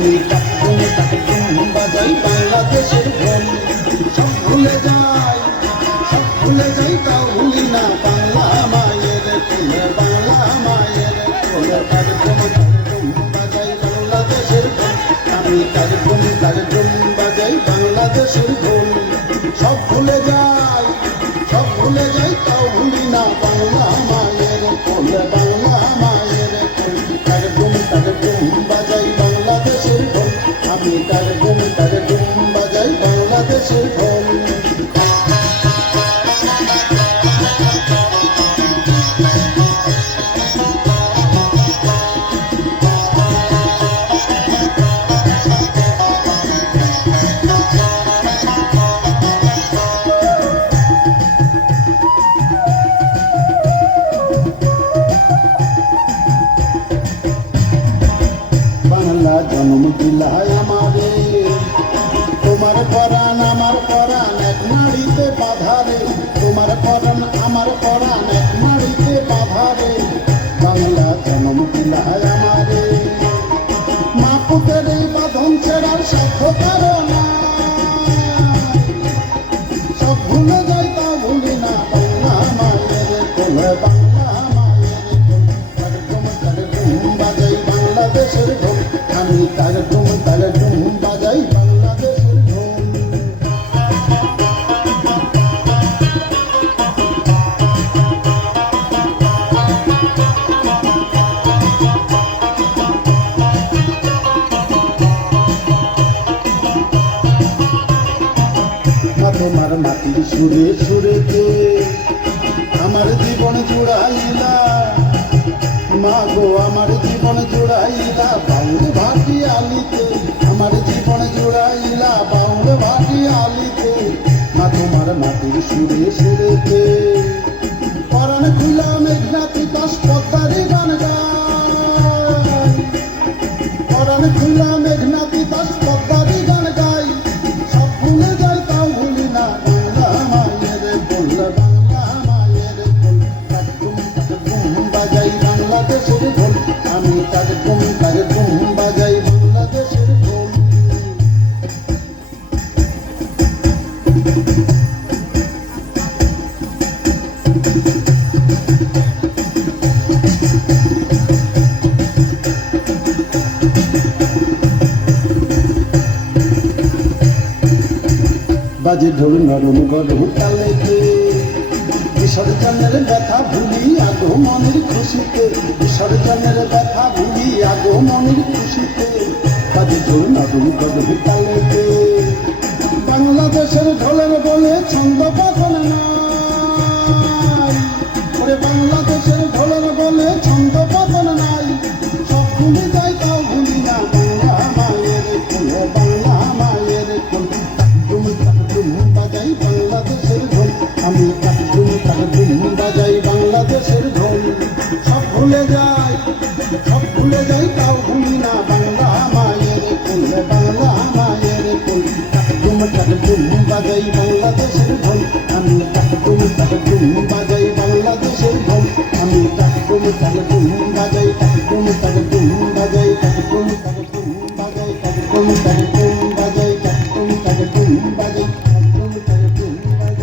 আমি টাকডুম বাজাই বাংলাদেশের ঢোল। সব ভুলে যাই তাও ভুলি না বাংলা মায়ের কোল, বাংলা মায়ের কোল। টাকডুম বাজাই বাংলাদেশের ঢোল, আমি টাকডুম বাজাই বাংলাদেশের ঢোল। সব ভুলে যাই তাও ভুলি না বাংলা মায়ের কোল, বাংলা মায়ের কোল। টাকডুম বাজাই বাংলাদেশের ঢোল, আমি টাকডুম বাজাই বাংলাদেশের ঢোল। বাংলা জন্ম দিলায় আমারে, তোমার পরাণ আমার পরাণ এক নাড়িতে বাঁধারে, তোমার পরাণ আমার পরাণ এক নাড়িতে বাঁধারে। বাংলা জন্ম দিলায় আমারে, মা পুতের এই বাঁধন ছেড়ার সাধ্য কারো না। সব ভুলে যাই তা ভুলি না বাংলা মায়ের কোল, বাংলা মায়ের কোল। টাকডুম বাজাই বাংলাদেশের ঢোল, আমি টাকডুম বাজাই বাংলাদেশের ঢোল। তোমার মাটির সুরে সুরেতে আমার জীবন জুড়াইলা, মা গো আমার জীবন জুড়াইলা বাউল ভাটি আলিতে, আমার জীবন জুড়াইলা বাউল ভাটি আলিতে। মা তোমার মাটির সুরে সুরেতে পরাণ খুলা মেঘনাথি দশ পদ্মারি গান গাই, পরাণ খুলা মেঘনাথি দশ পদ্মারি গান গাই। সব ভুলে যাই তাও ভুলি না বাংলা মায়ের কোল, বাংলা মায়ের কোল। টাকডুম বাজাই বাংলাদেশের ঢোল, আমি টাকডুম বাজাই বাংলাদেশের ঢোল। বাজে ঢোল নরম গরম তালেতে, বিসর্জনের ব্যথা ভুলি আগমনের খুশিতে, বিসর্জনের ব্যথা ভুলি আগমনের খুশিতে। বাজে ঢোল নরম গরম তালেতে, বাংলাদেশের ঢোলের বলে ছন্দ পাগল নাই, ওরে বাংলাদেশের ঢোলের বলে ছন্দ পাগল নাই। সব ভুলে যাই তাও ভুলি না বাংলা মায়ের কোল, বাংলা মায়ের কোল। টাকডুম বাজাই বাংলাদেশের ঢোল, আমি টাকডুম বাজাই বাংলাদেশের ঢোল। সব ভুলে যাই তাও ভুলি না বাংলা মায়ের কোল, বাংলা মায়ের কোল। টাকডুম বাজাই বাংলাদেশের ঢোল, আমি টাকডুম বাজাই বাংলাদেশের ঢোল। আমি টাকডুম বাজাই টাকডুম বাজাই টাকডুম বাজাই টাকডুম বাজাই টাকডুম।